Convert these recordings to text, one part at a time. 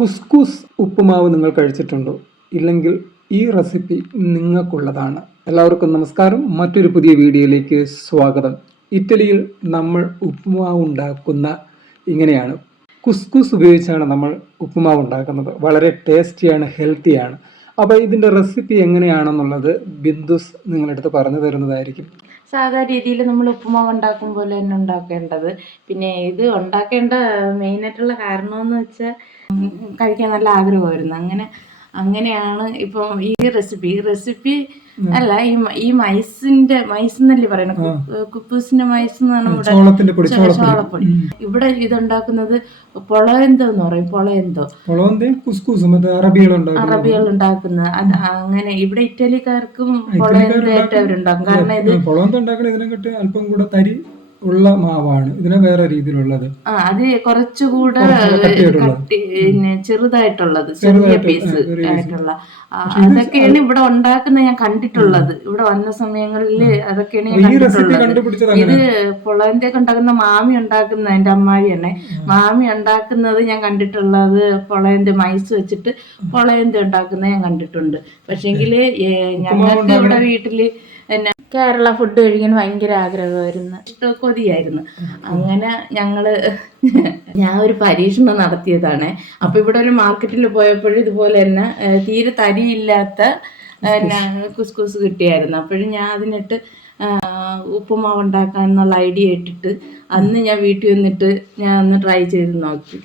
കുസ്കുസ് ഉപ്പുമാവ് നിങ്ങൾ കഴിച്ചിട്ടുണ്ടോ? ഇല്ലെങ്കിൽ ഈ റെസിപ്പി നിങ്ങൾക്കുള്ളതാണ്. എല്ലാവർക്കും നമസ്കാരം. മറ്റൊരു പുതിയ വീഡിയോയിലേക്ക് സ്വാഗതം. ഇറ്റലിയിൽ നമ്മൾ ഉപ്പുമാവ് ഉണ്ടാക്കുന്ന ഇങ്ങനെയാണ്. കുസ്കുസ് ഉപയോഗിച്ചാണ് നമ്മൾ ഉപ്പുമാവ് ഉണ്ടാക്കുന്നത്. വളരെ ടേസ്റ്റിയാണ്, ഹെൽത്തിയാണ്. അപ്പോൾ ഇതിൻ്റെ റെസിപ്പി എങ്ങനെയാണെന്നുള്ളത് ബിന്ദുസ് നിങ്ങളെടുത്ത് പറഞ്ഞു തരുന്നതായിരിക്കും. സാധാ രീതിയിൽ നമ്മൾ ഉപ്പുമാവ് ഉണ്ടാക്കും പോലെ തന്നെ ഉണ്ടാക്കേണ്ടത്. പിന്നെ ഇത് ഉണ്ടാക്കേണ്ട മെയിനായിട്ടുള്ള കാരണമെന്ന് വെച്ചാൽ കഴിക്കാൻ നല്ല ആഗ്രഹമായിരുന്നു. അങ്ങനെയാണ് ഇപ്പം ഈ റെസിപ്പി അല്ല, ഈ മൈസെന്നല്ലേ പറയണത്, കുപ്പൂസിന്റെ മൈസ് എന്നാണ് ഇവിടെ ചോളപ്പൊടി. ഇവിടെ ഇതുണ്ടാക്കുന്നത് പൊളയെന്തോ എന്ന് പറയും. പൊളയെന്തോ അറബികൾ ഉണ്ടാക്കുന്നത് അത്. അങ്ങനെ ഇവിടെ ഇറ്റലിക്കാർക്കും പൊളയെന്തോ ഏറ്റവരുണ്ടാക്കും. കാരണം ഇത് അല്പം കൂടെ തരി ഉള്ള മാവാണ്, ഇതിനെ വേറെ രീതിയിലുള്ളത്. അത് കുറച്ചുകൂടെ ചെറുതായിട്ടുള്ളത്, ചെറിയ പീസ് ആയിട്ടുള്ള അതൊക്കെയാണ് ഇവിടെ ഉണ്ടാക്കുന്നത്. ഞാൻ കണ്ടിട്ടുള്ളത് ഇവിടെ വന്ന സമയങ്ങളിൽ അതൊക്കെയാണ് ഞാൻ കണ്ടിട്ടുള്ളത്. ഇത് പൊളന്റെ ഒക്കെ ഉണ്ടാക്കുന്ന മാമി ഉണ്ടാക്കുന്ന, എന്റെ അമ്മായിയാണ് മാമി ഉണ്ടാക്കുന്നത് ഞാൻ കണ്ടിട്ടുള്ളത്. പൊളയന്റെ മൈസ് വെച്ചിട്ട് പൊളയന്റെ ഉണ്ടാക്കുന്നത് ഞാൻ കണ്ടിട്ടുണ്ട്. പക്ഷെങ്കില് ഞങ്ങൾക്ക് ഇവിടെ വീട്ടില് പിന്നെ കേരള ഫുഡ് കഴിക്കാൻ ഭയങ്കര ആഗ്രഹമായിരുന്നു, കൊതിയായിരുന്നു. അങ്ങനെ ഞാൻ ഒരു പരീക്ഷണം നടത്തിയതാണ്. അപ്പൊ ഇവിടെ ഒരു മാർക്കറ്റിൽ പോയപ്പോഴും ഇതുപോലെ തന്നെ തീരെ തരിയില്ലാത്ത കുസ്കുസ് കിട്ടിയായിരുന്നു. അപ്പോഴും ഞാൻ അതിനിട്ട് ഉപ്പുമാവ് ഉണ്ടാക്കാൻ എന്നുള്ള ഐഡിയ ഇട്ടിട്ട് അന്ന് ഞാൻ വീട്ടിൽ വന്നിട്ട് ഞാൻ ഒന്ന് ട്രൈ ചെയ്ത് നോക്കി.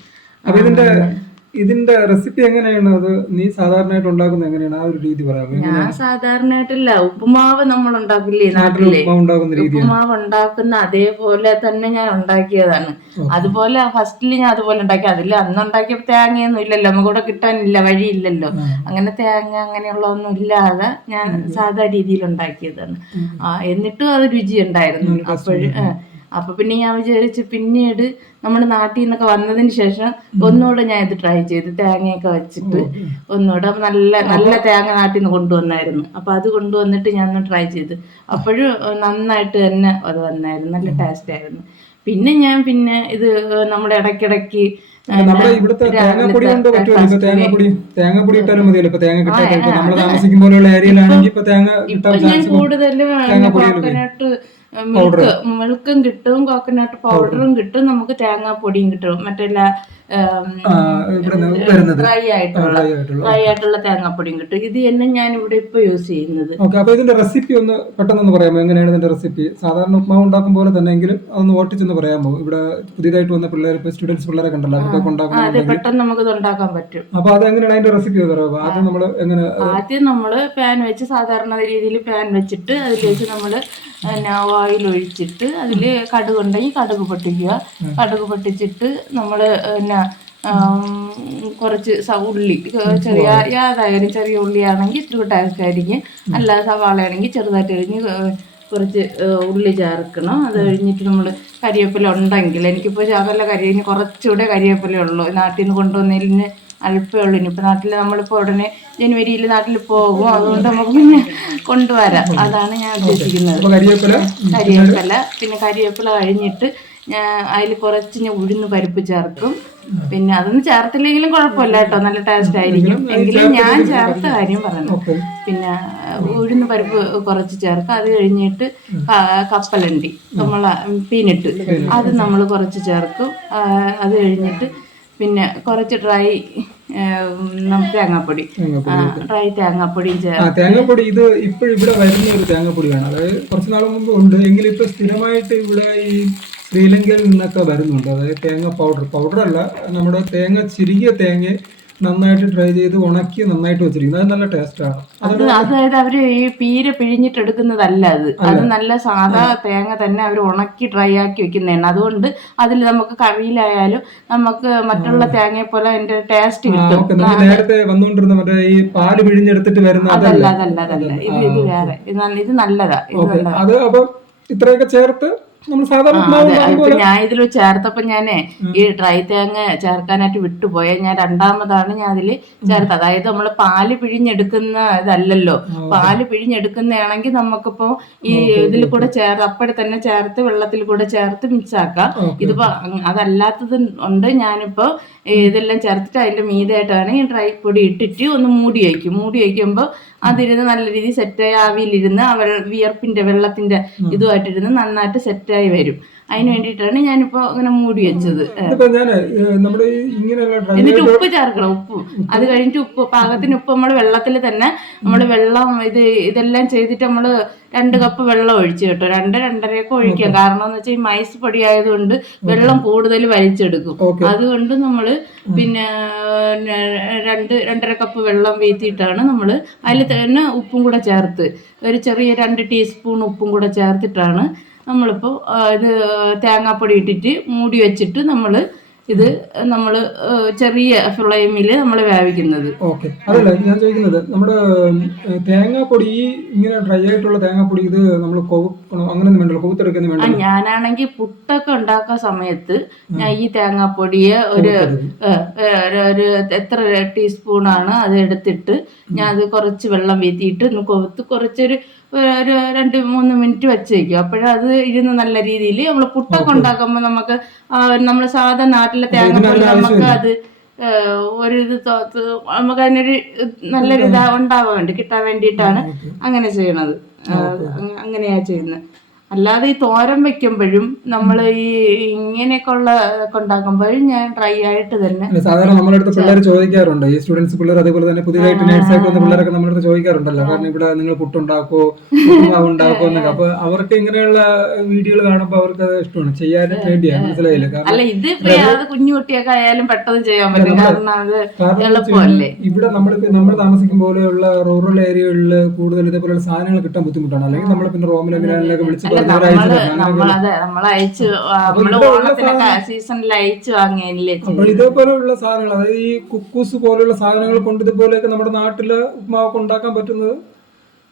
ഇതിന്റെ റെസിപ്പി എങ്ങനെയാണ്? അത് നീ സാധാരണയായിട്ട് ഉണ്ടാക്കുന്നത് എങ്ങനെയാണ്? ആ ഒരു രീതി പറയാമോ? ഞാൻ സാധാരണയായിട്ടില്ല, ഉപ്പുമാവ് നമ്മൾ ഉണ്ടാക്കില്ലേ നാട്ടിലെ ഉപ്പുമാവ് ഉണ്ടാക്കുന്ന അതേപോലെ തന്നെ ഞാൻ ഉണ്ടാക്കിയതാണ്. അതുപോലെ ഫസ്റ്റില് ഞാൻ അതുപോലെ ഉണ്ടാക്കി. അതിൽ അന്ന് ഉണ്ടാക്കിയപ്പോ തേങ്ങയൊന്നും ഇല്ലല്ലോ, നമുക്ക് കൂടെ കിട്ടാനില്ല, വഴിയില്ലല്ലോ. അങ്ങനെ തേങ്ങ അങ്ങനെയുള്ളതൊന്നും ഇല്ലാതെ ഞാൻ സാധാ രീതിയിൽ ഉണ്ടാക്കിയതാണ്. എന്നിട്ടും അത് രുചി ഉണ്ടായിരുന്നു. അപ്പൊ പിന്നെ ഞാൻ വിചാരിച്ചു, പിന്നീട് നമ്മൾ നാട്ടിൽ നിന്നൊക്കെ വന്നതിന് ശേഷം ഒന്നുകൂടെ ഞാൻ ഇത് ട്രൈ ചെയ്ത് തേങ്ങയൊക്കെ വെച്ചിട്ട് ഒന്നുകൂടെ നല്ല തേങ്ങ നാട്ടിൽ നിന്ന് കൊണ്ടുവന്നായിരുന്നു. അപ്പൊ അത് കൊണ്ടുവന്നിട്ട് ഞാൻ ഒന്ന് ട്രൈ ചെയ്ത്. അപ്പോഴും നന്നായിട്ട് തന്നെ അത് വന്നായിരുന്നു, നല്ല ടേസ്റ്റ് ആയിരുന്നു. പിന്നെ ഇത് നമ്മുടെ ഇടയ്ക്കിടയ്ക്ക് ഇവിടുത്തെ തേങ്ങാപ്പൊടി കൊണ്ട് പറ്റുമല്ലോ. തേങ്ങാപ്പൊടി ഇട്ടാലും മതിയല്ലോ. ഇപ്പൊ തേങ്ങ കിട്ടാത്ത നമ്മൾ താമസിക്കും പോലെയുള്ള ഏരിയയിലാണെങ്കിൽ ഇപ്പൊ തേങ്ങ ഞാൻ കൂടുതലും കോക്കനട്ട് മിൽക്കും കിട്ടും, കോക്കനട്ട് പൗഡറും കിട്ടും, നമുക്ക് തേങ്ങാപ്പൊടിയും കിട്ടും. മറ്റെല്ല ഡ്രൈ ആയിട്ടുള്ള തേങ്ങാപ്പൊടിയും കിട്ടും. ഇത് തന്നെ ഞാൻ ഇവിടെ ഇപ്പൊ യൂസ് ചെയ്യുന്നത്. അപ്പൊ ഇതിന്റെ റെസിപ്പി ഒന്ന് പെട്ടെന്ന് പറയാമോ? എങ്ങനെയാണ് ഇതിന്റെ റെസിപ്പി? സാധാരണ ഉപ്മാവ് ഉണ്ടാക്കും പോലെ തന്നെ എങ്കിലും അതൊന്ന് ഓട്ടിച്ചൊന്ന് പറയാമോ? ഇവിടെ പുതിയതായിട്ട് വന്ന പിള്ളേർ, സ്റ്റുഡൻസ് പിള്ളേരെ കണ്ടല്ലോ, അതെ, പെട്ടെന്ന് നമുക്ക് ഇത് ഉണ്ടാക്കാൻ പറ്റും. അപ്പൊ അതെങ്ങനെയാണ് അതിന്റെ റെസിപ്പി? ആദ്യം നമ്മള് പാൻ വെച്ച്, സാധാരണ രീതിയിൽ പാൻ വെച്ചിട്ട് അതിലേക്ക് നമ്മള് ഓയിൽ ഒഴിച്ചിട്ട് അതില് കടുക് ഉണ്ടെങ്കിൽ കടുക് പൊട്ടിക്കുക. കടുക് പൊട്ടിച്ചിട്ട് നമ്മള് കുറച്ച് ഉള്ളി, ഏതായാലും ചെറിയ ഉള്ളിയാണെങ്കിൽ ഇത്തിരി ടേസ്റ്റ് ആയിരിക്കും. അല്ലാതെ സവാളയാണെങ്കിൽ ചെറുതായിട്ട് അരിഞ്ഞ് കുറച്ച് ഉള്ളി ചേർക്കണം. അത് കഴിഞ്ഞിട്ട് നമ്മൾ കരിവേപ്പില ഉണ്ടെങ്കിൽ, എനിക്കിപ്പോൾ കുറച്ചുകൂടെ കരിവേപ്പില ഉള്ളൂ, നാട്ടിൽ നിന്ന് കൊണ്ടുവന്നതിന് അല്പേ ഉള്ളൂ. ഇനിയിപ്പോൾ നാട്ടിൽ നമ്മളിപ്പോൾ ഉടനെ ജനുവരിയിൽ നാട്ടിൽ പോകും, അതുകൊണ്ട് നമുക്ക് പിന്നെ കൊണ്ടുവരാം. അതാണ് ഞാൻ ഉദ്ദേശിക്കുന്നത്. പിന്നെ കരിവേപ്പില കഴിഞ്ഞിട്ട് അതിൽ കുറച്ച് ഞാൻ ഉഴുന്ന് പരിപ്പ് ചേർക്കും. പിന്നെ അതൊന്നും ചേർത്തില്ലെങ്കിലും കുഴപ്പമില്ല കേട്ടോ, നല്ല ടേസ്റ്റ് ആയിരിക്കും. എങ്കിലും ഞാൻ ചേർത്ത കാര്യം പറയണം. പിന്നെ ഉഴുന്ന് പരിപ്പ് കുറച്ച് ചേർക്കുക. അത് കഴിഞ്ഞിട്ട് കപ്പലണ്ടി, പീനട്ട്, അത് നമ്മൾ കുറച്ച് ചേർക്കും. അത് കഴിഞ്ഞിട്ട് പിന്നെ കുറച്ച് ഡ്രൈ തേങ്ങാപ്പൊടി തേങ്ങാപ്പൊടി. ഇത് ഇപ്പോഴും ഇവിടെ വരുന്ന ഒരു തേങ്ങാപ്പൊടിയാണ്. അതായത് കുറച്ച് നാൾ മുമ്പ് ഉണ്ട്, എങ്കിലും ഇപ്പൊ സ്ഥിരമായിട്ട് ഇവിടെ ഈ ശ്രീലങ്കയിൽ നിന്നൊക്കെ വരുന്നുണ്ട്. അതായത് തേങ്ങ പൗഡർ അല്ല, നമ്മുടെ ചിരികിയ തേങ്ങ നന്നായിട്ട് ഡ്രൈ ചെയ്ത് ഉണക്കി നന്നായിട്ട് വെച്ചിരിക്കുന്നത്. അത് നല്ല ടേസ്റ്റാണ്. അതായത് അവര് ഈ പീര പിഴിഞ്ഞിട്ട് എടുക്കുന്നതല്ല, അത് നല്ല സാധാ തേങ്ങ തന്നെ അവർ ഉണക്കി ഡ്രൈ ആക്കി വെക്കുന്നതാണ്. അതുകൊണ്ട് അതിൽ നമുക്ക് കറിയിലായാലും നമുക്ക് മറ്റുള്ള തേങ്ങയെ പോലെ അതിന്റെ ടേസ്റ്റ് കിട്ടും. നേരത്തെ വന്നുകൊണ്ടിരുന്ന മറ്റേ ഈ പാല് പിഴിഞ്ഞെടുത്തിട്ട് വരുന്ന അതല്ല ഇത് വേറെ. ഇത് നല്ലതാ. അത് അപ്പൊ ഇത്രയൊക്കെ ചേർത്ത് നമ്മൾ സാധാരണ ഉപ്മാവ് അതെ ഉണ്ടാക്കും ഇപ്പൊ പോലെ. ഞാൻ ഇതിൽ ചേർത്തപ്പോ ഞാനേ ഈ ഡ്രൈ തേങ്ങ ചേർക്കാനായിട്ട് വിട്ടുപോയ ഞാൻ രണ്ടാമതാണ് ഞാൻ അതില് ചേർത്ത്. അതായത് നമ്മള് പാല് പിഴിഞ്ഞെടുക്കുന്ന ഇതല്ലല്ലോ. പാല് പിഴിഞ്ഞെടുക്കുന്നതാണെങ്കിൽ നമുക്കിപ്പോ ഈ ഇതിൽ കൂടെ അപ്പടി തന്നെ ചേർത്ത് വെള്ളത്തിൽ കൂടെ ചേർത്ത് മിക്സ് ആക്കാം. ഇതിപ്പോ അതല്ലാത്തത് ഉണ്ട്. ഞാനിപ്പോ ഇതെല്ലാം ചേർത്തിട്ട് അതിന്റെ മീതായിട്ടാണ് ഈ ഡ്രൈ പൊടി ഇട്ടിട്ട് ഒന്ന് മൂടി വയ്ക്കും. മൂടി വയ്ക്കുമ്പോൾ അതിരുന്ന് നല്ല രീതിയിൽ സെറ്റായി ആവിയിലിരുന്ന് വിയർപ്പിന്റെ വെള്ളത്തിന്റെ ഇതുമായിട്ടിരുന്ന് നന്നായിട്ട് സെറ്റായി വരും. അതിന് വേണ്ടിയിട്ടാണ് ഞാനിപ്പോ ഇങ്ങനെ മൂടി വെച്ചത്. എന്നിട്ട് ഉപ്പ് ചേർക്കണം. ഉപ്പ് അത് കഴിഞ്ഞിട്ട് ഉപ്പ് പാകത്തിന് ഉപ്പ് നമ്മൾ വെള്ളത്തിൽ തന്നെ വെള്ളം ഇതെല്ലാം ചെയ്തിട്ട് നമ്മള് 2 കപ്പ് വെള്ളം ഒഴിച്ചു കേട്ടോ. 2-2.5 ഒഴിക്കാം. കാരണം എന്ന് വെച്ചാൽ ഈ മൈസ് പൊടി ആയതുകൊണ്ട് വെള്ളം കൂടുതൽ വലിച്ചെടുക്കും. അതുകൊണ്ട് നമ്മള് പിന്നെ 2-2.5 കപ്പ് വെള്ളം വീത്തിയിട്ടാണ് നമ്മള് അതിൽ തന്നെ ഉപ്പും കൂടെ ചേർത്ത് ഒരു ചെറിയ 2 ടീസ്പൂൺ ഉപ്പും കൂടെ ചേർത്തിട്ടാണ് നമ്മളിപ്പോൾ ഇത് തേങ്ങാപ്പൊടി ഇട്ടിട്ട് മൂടി വെച്ചിട്ട് നമ്മൾ ചെറിയ ഫ്ലെയിമിൽ നമ്മൾ വേവിക്കുന്നത്. ഓക്കെ, അതല്ല ഞാൻ ചോദിക്കുന്നത്, നമ്മുടെ തേങ്ങാപ്പൊടി ഇങ്ങനെ ഡ്രൈ ആയിട്ടുള്ള തേങ്ങാപ്പൊടി ഇത് നമ്മൾ അങ്ങനെയൊന്നും വേണ്ടല്ലോ, കൊവുത്തെടുക്കുന്ന വേണ്ട. ഞാനാണെങ്കിൽ പുട്ടൊക്കെ ഉണ്ടാക്കുന്ന സമയത്ത് ഞാൻ ഈ തേങ്ങാപ്പൊടിയെ ഒരു എത്ര ടീസ്പൂണാണ് അത് എടുത്തിട്ട് ഞാൻ അത് കുറച്ച് വെള്ളം വീത്തിയിട്ട് കൊവുത്ത് കുറച്ചൊരു 2-3 മിനിറ്റ് വെച്ചേക്കും. അപ്പോഴത് ഇരുന്ന് നല്ല രീതിയിൽ നമ്മൾ പുട്ടൊക്കെ ഉണ്ടാക്കുമ്പോൾ നമ്മൾ സാധാ നാട്ടിലെ തേങ്ങാപ്പൊടി നമുക്ക് അത് നമുക്ക് അതിനൊരു നല്ലൊരു ഉണ്ടാവാൻ വേണ്ടി കിട്ടാൻ വേണ്ടിയിട്ടാണ് അങ്ങനെ ചെയ്യണത്. അങ്ങനെയാ ചെയ്യുന്നത്. അല്ലാതെ ഈ തോരൻ വെക്കുമ്പോഴും നമ്മൾ ഈ ഇങ്ങനെയൊക്കെ ഉണ്ടാക്കുമ്പോഴും ഞാൻ ഡ്രൈ ആയിട്ട് തന്നെ. സാധാരണ നമ്മുടെ അടുത്ത് പിള്ളേർ ചോദിക്കാറുണ്ട്, ഈ സ്റ്റുഡൻസ് പിള്ളേർ അതേപോലെ തന്നെ പുതിയതായിട്ട് നേഴ്സ് ആയിട്ട് വന്ന പിള്ളേരൊക്കെ നമ്മുടെ അടുത്ത് ചോദിക്കാറുണ്ടല്ലോ, കാരണം ഇവിടെ നിങ്ങൾ പുട്ടുണ്ടാക്കോ ഉണ്ടാക്കോ എന്നൊക്കെ. അപ്പൊ അവർക്ക് ഇങ്ങനെയുള്ള വീഡിയോകൾ കാണുമ്പോൾ അവർക്ക് അത് ഇഷ്ടമാണ്, ചെയ്യാൻ വേണ്ടിയാണ്. മനസ്സിലായില്ലേ? അല്ല ഇത് കുഞ്ഞു കുട്ടിയൊക്കെ ആയാലും പെട്ടെന്ന് ചെയ്യാൻ പറ്റും. കാരണം അത് എളുപ്പമല്ലേ. ഇവിടെ നമ്മൾ താമസിക്കും പോലെയുള്ള റൂറൽ ഏരിയകളിൽ കൂടുതൽ ഇതേപോലെയുള്ള സാധനങ്ങൾ കിട്ടാൻ ബുദ്ധിമുട്ടാണ്. അല്ലെങ്കിൽ നമ്മൾ പിന്നെ റോമിലൊക്കെ വിളിച്ച് ഇതേപോലെയുള്ള സാധനങ്ങൾ, അതായത് ഈ കുക്കൂസ് പോലെയുള്ള സാധനങ്ങൾ കൊണ്ട് ഇതുപോലെയൊക്കെ നമ്മുടെ നാട്ടില് ഉപ്മാവൊക്കെ ഉണ്ടാക്കാൻ പറ്റുന്നത്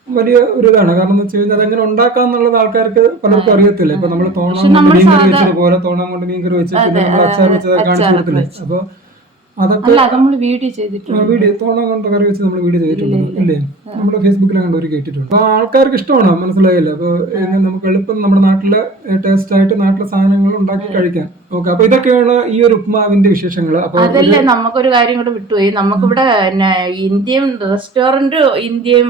വലിയ ഒരു ഇതാണ്. കാരണം എന്ന് വെച്ച് കഴിഞ്ഞാൽ അതെങ്ങനെ ഉണ്ടാക്കാം എന്നുള്ളത് ആൾക്കാർക്ക് പലർക്കും അറിയത്തില്ല. ഇപ്പൊ നമ്മൾ തോണം മീൻകറി വെച്ചതുപോലെ തോണം കൊണ്ട് മീൻകറി വെച്ചിട്ട് നമ്മൾ അച്ചാർ വെച്ചതൊക്കെ കാണിച്ചു കൊടുത്തില്ലേ. അപ്പൊ അതൊക്കെ വീഡിയോ തോണം കൊണ്ട് കറി വെച്ച് നമ്മൾ വീഡിയോ ചെയ്തിട്ടുണ്ട് ഇല്ലേ, നമ്മുടെ ഫേസ്ബുക്കിൽ കണ്ട് ഒരു കേട്ടിട്ടുണ്ട്. അപ്പൊ ആൾക്കാർക്ക് ഇഷ്ടമാണ്, മനസ്സിലായില്ല. അപ്പൊ നമുക്ക് എളുപ്പം നമ്മുടെ നാട്ടിലെ ടേസ്റ്റ് ആയിട്ട് നാട്ടിലെ സാധനങ്ങൾ ഉണ്ടാക്കി കഴിക്കാം. ഓക്കെ, അപ്പൊ ഇതൊക്കെയാണ് ഈ ഒരു ഉപ്മാവിന്റെ വിശേഷങ്ങൾ. അപ്പൊ അതല്ലേ നമുക്കൊരു കാര്യം കൂടെ വിട്ടുപോയി. നമുക്കിവിടെ ഇന്ത്യൻ റെസ്റ്റോറന്റ്, ഇന്ത്യൻ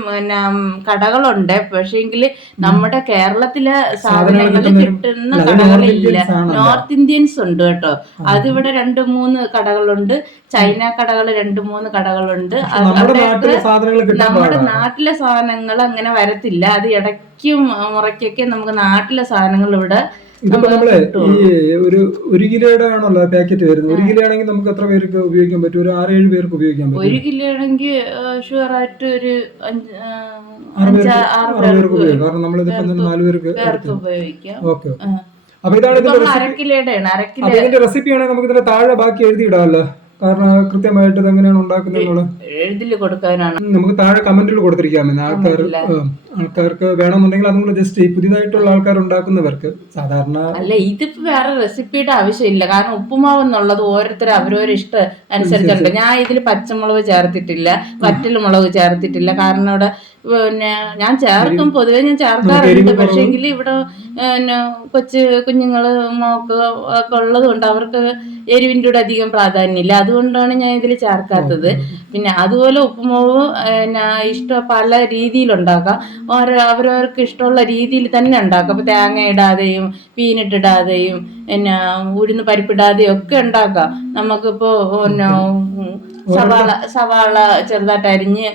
കടകളുണ്ട്. പക്ഷേങ്കിൽ നമ്മുടെ കേരളത്തിലെ സാധനങ്ങൾ കിട്ടുന്ന കടകളില്ല. നോർത്ത് ഇന്ത്യൻസ് ഉണ്ട് കേട്ടോ. അതിവിടെ 2-3 കടകളുണ്ട്. ചൈന കടകൾ 2-3 കടകളുണ്ട്. നമ്മുടെ നാട്ടിലെ സാധനങ്ങൾ അങ്ങനെ വരത്തില്ല. അത് ഇടയ്ക്കും മുറയ്ക്കൊക്കെ നമുക്ക് നാട്ടിലെ സാധനങ്ങൾ ഇവിടെ. ഇതിപ്പോ നമ്മള് ഈ ഒരു കിലോയുടെ ആണല്ലോ പാക്കറ്റ് വരുന്നത്. 1 കിലോ ആണെങ്കിൽ നമുക്ക് എത്ര പേർക്ക് ഉപയോഗിക്കാൻ പറ്റും? ഒരു 6-7 പേർക്ക് ഉപയോഗിക്കാൻ പറ്റും. 1 കിലോ ആണെങ്കിൽ ഷുവർ ആയിട്ട് ഒരു 6 പേർക്ക് ഉപയോഗിക്കാം. കാരണം നമ്മളിതിപ്പോ 4 പേർക്ക് ഉപയോഗിക്കാം. ഓക്കെ, അപ്പൊ ഇതാണ് ഇതിന്റെ റെസിപ്പിയാണ്. നമുക്ക് ഇതിന്റെ താഴെ ബാക്കി എഴുതിയിടാമല്ലോ, കാരണം കൃത്യമായിട്ട് ഇത് എങ്ങനെയാണ് ഉണ്ടാക്കുന്നത് എഴുതി കൊടുക്കാനാണ്. നമുക്ക് താഴെ കമന്റിൽ കൊടുത്തിരിക്കാമെന്ന്. ആൾക്കാർക്ക് വേണമെന്നുണ്ടെങ്കിൽ അതും കൂടെ ജസ്റ്റ് പുതിയതായിട്ടുള്ള ആൾക്കാർ ഉണ്ടാക്കുന്നവർക്ക് സാധാരണ അല്ല, ഇതിപ്പോ വേറെ റെസിപ്പിയുടെ ആവശ്യമില്ല. കാരണം ഉപ്പുമാവ് എന്നുള്ളത് ഓരോരുത്തരും അവരവരുടെ ഇഷ്ടം അനുസരിച്ചുണ്ട്. ഞാൻ ഇതിൽ പച്ചമുളക് ചേർത്തിട്ടില്ല, വറ്റൽമുളക് ചേർത്തിട്ടില്ല. കാരണം ഇവിടെ പിന്നെ ഞാൻ ചേർക്കും, പൊതുവെ ഞാൻ ചേർക്കാറുണ്ട്. പക്ഷേങ്കിൽ ഇവിടെ കുഞ്ഞുങ്ങള് മോക്ക് ഒക്കെ ഉള്ളത് കൊണ്ട് അവർക്ക് എരിവിൻ്റെ കൂടെ അധികം പ്രാധാന്യമില്ല. അതുകൊണ്ടാണ് ഞാൻ ഇതിൽ ചേർക്കാത്തത്. പിന്നെ അതുപോലെ ഉപ്പുമാവ് പല രീതിയിലുണ്ടാക്കാം. അവരവർക്ക് ഇഷ്ടമുള്ള രീതിയിൽ തന്നെ ഉണ്ടാക്കാം. അപ്പൊ തേങ്ങ ഇടാതെയും പീനട്ട് ഇടാതെയും ഉഴുന്ന് പരിപ്പിടാതെയും ഒക്കെ ഉണ്ടാക്കാം. നമുക്കിപ്പോ സവാള ചെറുതായിട്ട് അരിഞ്ഞ്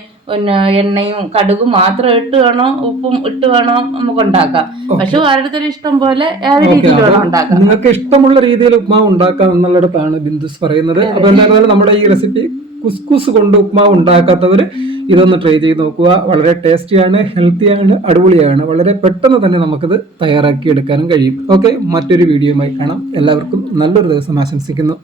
എണ്ണയും കടുകും മാത്രം ഇട്ട് വേണോ ഉപ്പും ഇട്ട് വേണോ നമുക്ക് ഉണ്ടാക്കാം. പക്ഷെ ഓരോരുത്തരും ഇഷ്ടം പോലെ ഏത് രീതിയിൽ വേണം ഉണ്ടാക്കാം. നിങ്ങൾക്ക് ഇഷ്ടമുള്ള രീതിയിൽ ഉപ്മാവ് ഉണ്ടാക്കാം എന്നുള്ളിടത്താണ് ബിന്ദുസ് പറയുന്നത്. അപ്പൊ എന്തായാലും നമ്മുടെ ഈ റെസിപ്പി കുസ്കുസ് കൊണ്ട് ഉപ്മാവ് ഉണ്ടാക്കാത്തവർ ഇതൊന്ന് ട്രൈ ചെയ്ത് നോക്കുക. വളരെ ടേസ്റ്റിയാണ്, ഹെൽത്തിയാണ്, അടിപൊളിയാണ്. വളരെ പെട്ടെന്ന് തന്നെ നമുക്കിത് തയ്യാറാക്കി എടുക്കാനും കഴിയും. ഓക്കെ, മറ്റൊരു വീഡിയോയുമായി കാണാം. എല്ലാവർക്കും നല്ലൊരു ദിവസം ആശംസിക്കുന്നു.